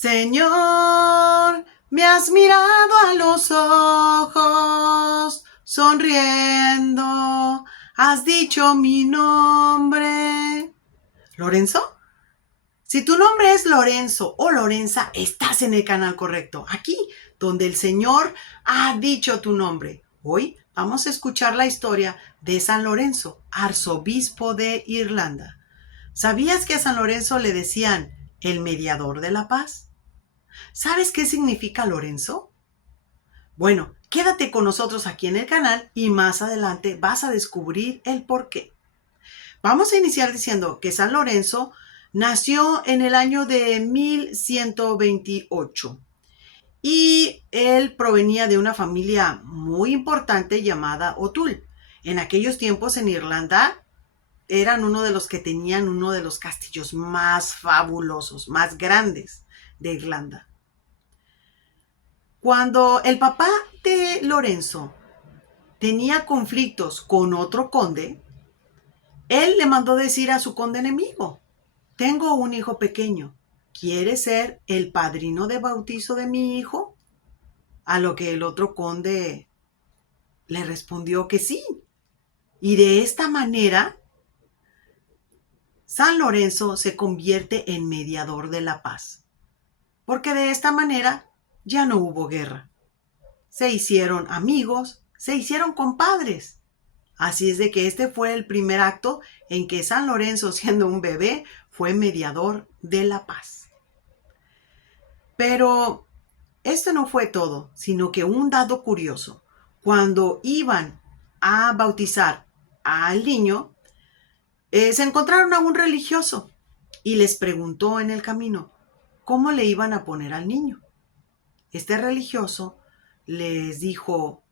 Señor, me has mirado a los ojos, sonriendo, has dicho mi nombre. ¿Lorenzo? Si tu nombre es Lorenzo o Lorenza, estás en el canal correcto. Aquí, donde el Señor ha dicho tu nombre. Hoy vamos a escuchar la historia de San Lorenzo, arzobispo de Irlanda. ¿Sabías que a San Lorenzo le decían el mediador de la paz? ¿Sabes qué significa Lorenzo? Bueno, quédate con nosotros aquí en el canal y más adelante vas a descubrir el por qué. Vamos a iniciar diciendo que San Lorenzo nació en el año de 1128 y él provenía de una familia muy importante llamada O'Toole. En aquellos tiempos en Irlanda eran uno de los que tenían uno de los castillos más fabulosos, más grandes de Irlanda. Cuando el papá de Lorenzo tenía conflictos con otro conde, él le mandó decir a su conde enemigo: tengo un hijo pequeño, ¿quiere ser el padrino de bautizo de mi hijo? A lo que el otro conde le respondió que sí. Y de esta manera, San Lorenzo se convierte en mediador de la paz. Porque de esta manera ya no hubo guerra. Se hicieron amigos, se hicieron compadres. Así es de que este fue el primer acto en que San Lorenzo, siendo un bebé, fue mediador de la paz. Pero esto no fue todo, sino que un dato curioso. Cuando iban a bautizar al niño, se encontraron a un religioso y les preguntó en el camino cómo le iban a poner al niño. Este religioso les dijo: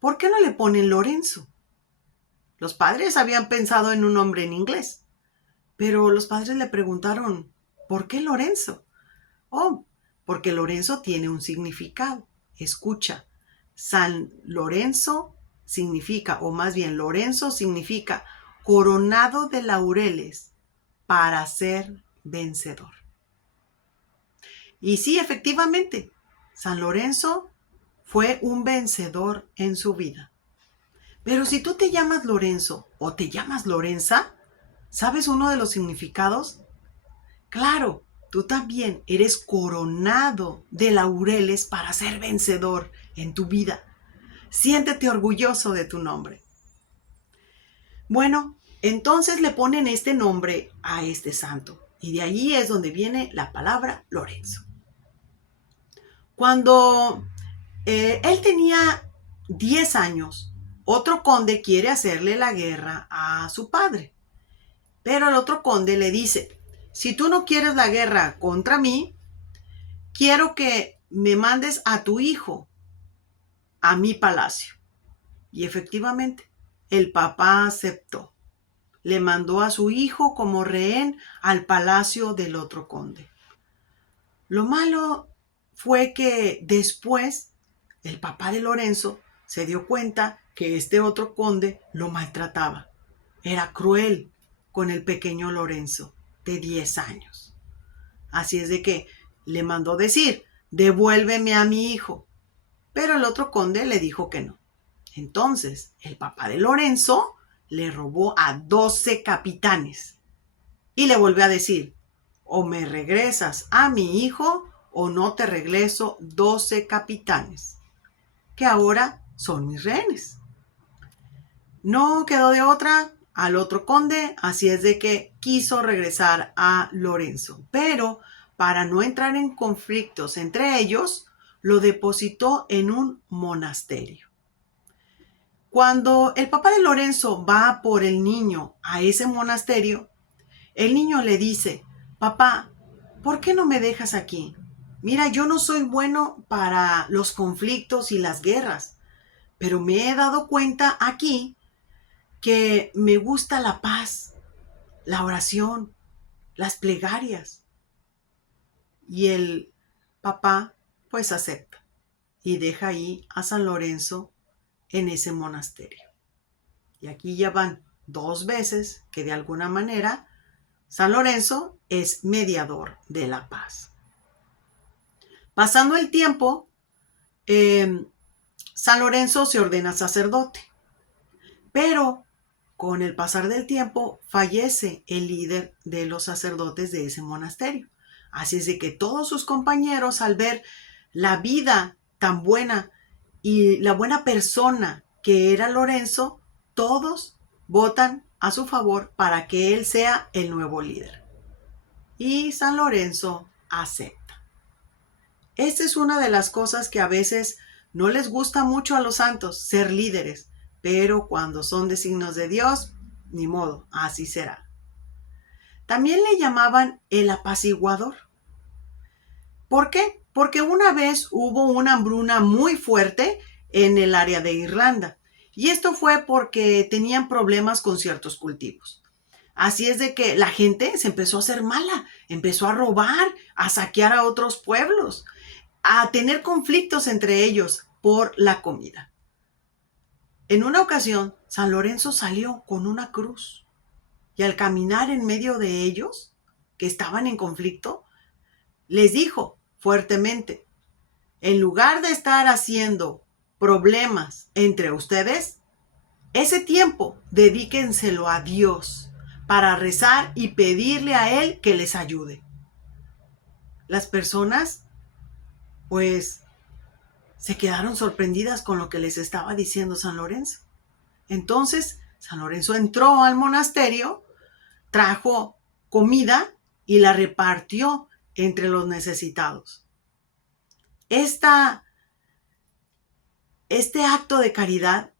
¿por qué no le ponen Lorenzo? Los padres habían pensado en un nombre en inglés, pero los padres le preguntaron: ¿por qué Lorenzo? Oh, porque Lorenzo tiene un significado. Escucha, San Lorenzo significa, o más bien Lorenzo significa coronado de laureles para ser vencedor. Y sí, efectivamente, San Lorenzo fue un vencedor en su vida. Pero si tú te llamas Lorenzo o te llamas Lorenza, ¿sabes uno de los significados? Claro, tú también eres coronado de laureles para ser vencedor en tu vida. Siéntete orgulloso de tu nombre. Bueno, entonces le ponen este nombre a este santo. Y de allí es donde viene la palabra Lorenzo. Cuando él tenía 10 años, otro conde quiere hacerle la guerra a su padre. Pero el otro conde le dice: si tú no quieres la guerra contra mí, quiero que me mandes a tu hijo a mi palacio. Y efectivamente, el papá aceptó. Le mandó a su hijo como rehén al palacio del otro conde. Lo malo fue que después el papá de Lorenzo se dio cuenta que este otro conde lo maltrataba. Era cruel con el pequeño Lorenzo de 10 años. Así es de que le mandó decir: devuélveme a mi hijo. Pero el otro conde le dijo que no. Entonces el papá de Lorenzo le robó a 12 capitanes y le volvió a decir: o me regresas a mi hijo o no te regreso 12 capitanes, que ahora son mis rehenes. No quedó de otra al otro conde, así es de que quiso regresar a Lorenzo, pero para no entrar en conflictos entre ellos, lo depositó en un monasterio. Cuando el papá de Lorenzo va por el niño a ese monasterio, el niño le dice: papá, ¿por qué no me dejas aquí? Mira, yo no soy bueno para los conflictos y las guerras, pero me he dado cuenta aquí que me gusta la paz, la oración, las plegarias. Y el papá pues acepta y deja ahí a San Lorenzo en ese monasterio. Y aquí ya van 2 veces que de alguna manera San Lorenzo es mediador de la paz. Pasando el tiempo, San Lorenzo se ordena sacerdote, pero con el pasar del tiempo fallece el líder de los sacerdotes de ese monasterio. Así es de que todos sus compañeros, al ver la vida tan buena y la buena persona que era Lorenzo, todos votan a su favor para que él sea el nuevo líder. Y San Lorenzo acepta. Esta es una de las cosas que a veces no les gusta mucho a los santos, ser líderes, pero cuando son designios de Dios, ni modo, así será. También le llamaban el apaciguador. ¿Por qué? Porque una vez hubo una hambruna muy fuerte en el área de Irlanda, y esto fue porque tenían problemas con ciertos cultivos. Así es de que la gente se empezó a hacer mala, empezó a robar, a saquear a otros pueblos, a tener conflictos entre ellos por la comida. En una ocasión, San Lorenzo salió con una cruz y al caminar en medio de ellos, que estaban en conflicto, les dijo fuertemente: en lugar de estar haciendo problemas entre ustedes, ese tiempo dedíquenselo a Dios para rezar y pedirle a Él que les ayude. Las personas, pues, se quedaron sorprendidas con lo que les estaba diciendo San Lorenzo. Entonces, San Lorenzo entró al monasterio, trajo comida y la repartió entre los necesitados. Este acto de caridad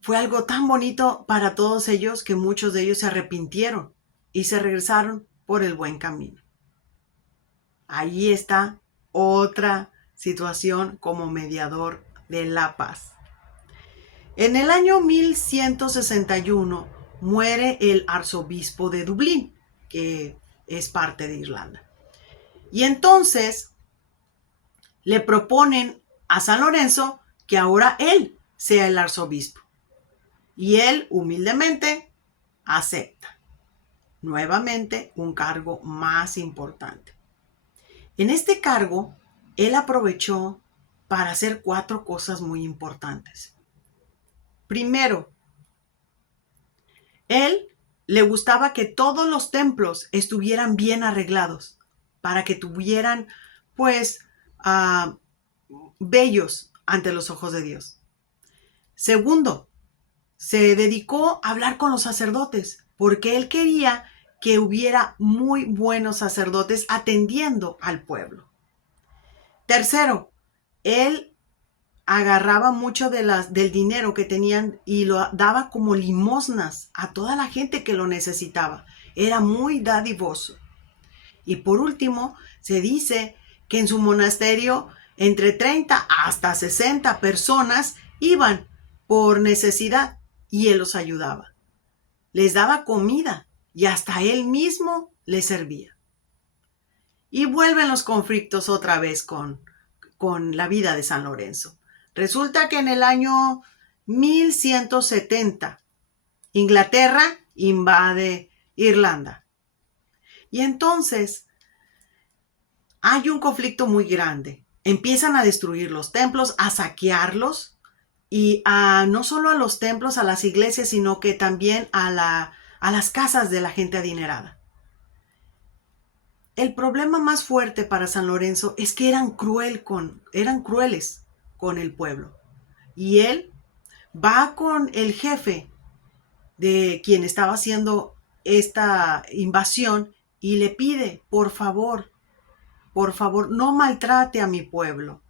fue algo tan bonito para todos ellos que muchos de ellos se arrepintieron y se regresaron por el buen camino. Ahí está otra situación como mediador de la paz. En el año 1161 muere el arzobispo de Dublín, que es parte de Irlanda. Y entonces le proponen a San Lorenzo que ahora él sea el arzobispo. Y él humildemente acepta. Nuevamente un cargo más importante. En este cargo, él aprovechó para hacer 4 cosas muy importantes. Primero, él le gustaba que todos los templos estuvieran bien arreglados para que tuvieran, pues, bellos ante los ojos de Dios. Segundo, se dedicó a hablar con los sacerdotes porque él quería que hubiera muy buenos sacerdotes atendiendo al pueblo. Tercero, él agarraba mucho del dinero que tenían y lo daba como limosnas a toda la gente que lo necesitaba. Era muy dadivoso. Y por último, se dice que en su monasterio entre 30 hasta 60 personas iban por necesidad y él los ayudaba. Les daba comida y hasta él mismo les servía. Y vuelven los conflictos otra vez con la vida de San Lorenzo. Resulta que en el año 1170 Inglaterra invade Irlanda. Y entonces hay un conflicto muy grande. Empiezan a destruir los templos, a saquearlos y no solo a los templos, a las iglesias, sino que también a las casas de la gente adinerada. El problema más fuerte para San Lorenzo es que eran crueles con el pueblo. Y él va con el jefe de quien estaba haciendo esta invasión y le pide, por favor, no maltrate a mi pueblo.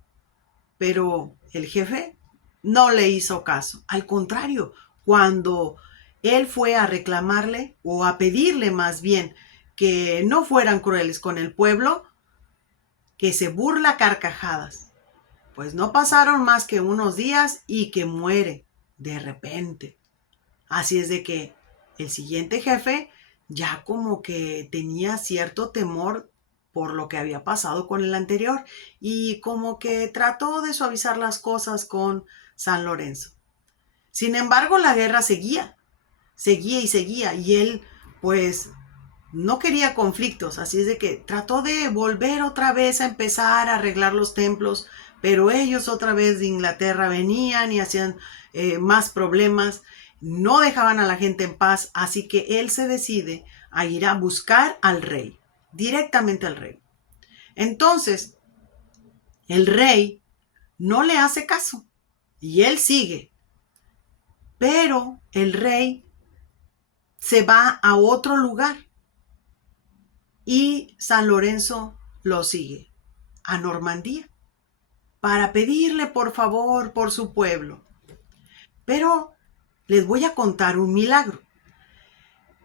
Pero el jefe no le hizo caso. Al contrario, cuando él fue a reclamarle o a pedirle más bien que no fueran crueles con el pueblo, que se burla a carcajadas. Pues no pasaron más que unos días y que muere de repente. Así es de que el siguiente jefe ya como que tenía cierto temor por lo que había pasado con el anterior y como que trató de suavizar las cosas con San Lorenzo. Sin embargo, la guerra seguía y él pues no quería conflictos, así es de que trató de volver otra vez a empezar a arreglar los templos, pero ellos otra vez de Inglaterra venían y hacían más problemas, no dejaban a la gente en paz, así que él se decide a ir a buscar al rey, directamente al rey. Entonces, el rey no le hace caso y él sigue, pero el rey se va a otro lugar y San Lorenzo lo sigue a Normandía para pedirle por favor por su pueblo. Pero les voy a contar un milagro.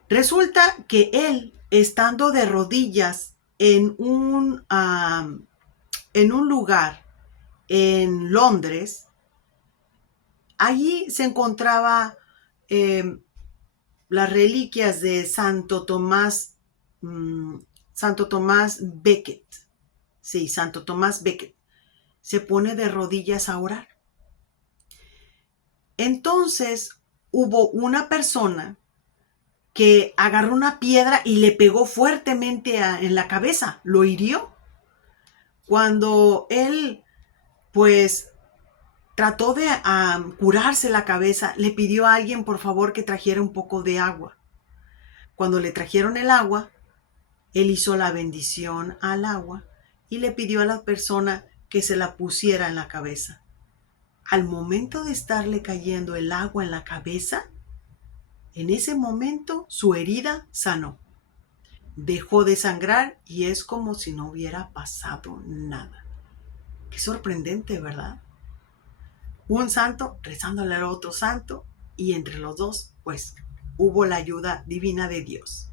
Resulta que él, estando de rodillas en un lugar en Londres, allí se encontraba las reliquias de Santo Tomás Becket. Sí, Santo Tomás Becket. Se pone de rodillas a orar. Entonces hubo una persona que agarró una piedra y le pegó fuertemente en la cabeza, lo hirió. Cuando él, pues, trató de curarse la cabeza, le pidió a alguien, por favor, que trajera un poco de agua. Cuando le trajeron el agua, él hizo la bendición al agua y le pidió a la persona que se la pusiera en la cabeza. Al momento de estarle cayendo el agua en la cabeza, en ese momento su herida sanó. Dejó de sangrar y es como si no hubiera pasado nada. Qué sorprendente, ¿verdad? Un santo rezándole al otro santo y entre los dos, pues, hubo la ayuda divina de Dios.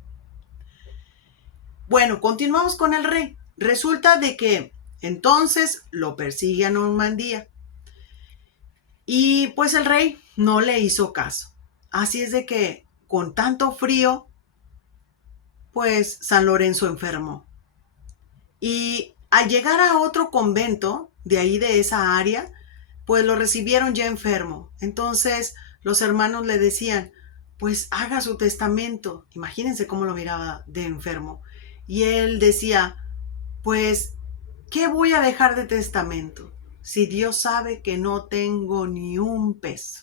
Bueno, continuamos con el rey. Resulta de que entonces lo persigue a Normandía y pues el rey no le hizo caso. Así es de que con tanto frío, pues San Lorenzo enfermó. Y al llegar a otro convento de ahí de esa área, pues lo recibieron ya enfermo. Entonces los hermanos le decían, pues haga su testamento. Imagínense cómo lo miraba de enfermo. Y él decía, pues, ¿qué voy a dejar de testamento? Si Dios sabe que no tengo ni un peso.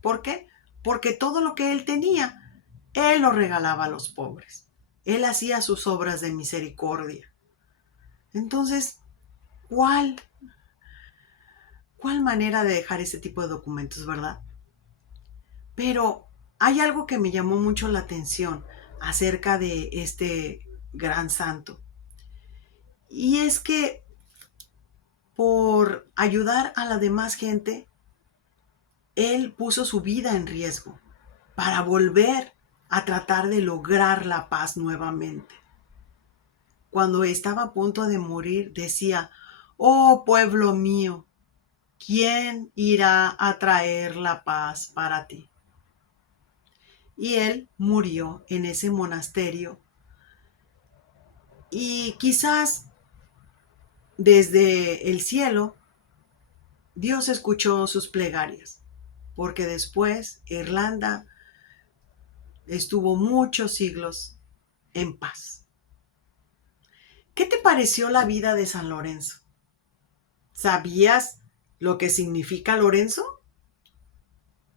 ¿Por qué? Porque todo lo que él tenía, él lo regalaba a los pobres. Él hacía sus obras de misericordia. Entonces, ¿cuál manera de dejar ese tipo de documentos, verdad? Pero hay algo que me llamó mucho la atención acerca de este gran santo. Y es que por ayudar a la demás gente, él puso su vida en riesgo para volver a tratar de lograr la paz nuevamente. Cuando estaba a punto de morir, decía, oh pueblo mío, ¿quién irá a traer la paz para ti? Y él murió en ese monasterio. Y quizás desde el cielo, Dios escuchó sus plegarias, porque después Irlanda estuvo muchos siglos en paz. ¿Qué te pareció la vida de San Lorenzo? ¿Sabías lo que significa Lorenzo?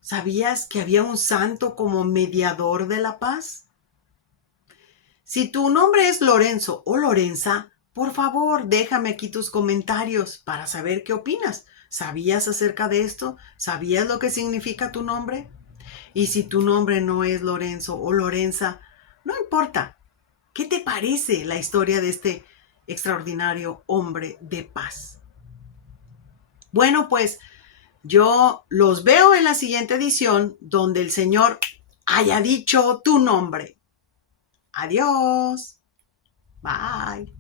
¿Sabías que había un santo como mediador de la paz? Si tu nombre es Lorenzo o Lorenza, por favor, déjame aquí tus comentarios para saber qué opinas. ¿Sabías acerca de esto? ¿Sabías lo que significa tu nombre? Y si tu nombre no es Lorenzo o Lorenza, no importa. ¿Qué te parece la historia de este extraordinario hombre de paz? Bueno, pues yo los veo en la siguiente edición donde el Señor haya dicho tu nombre. Adiós. Bye.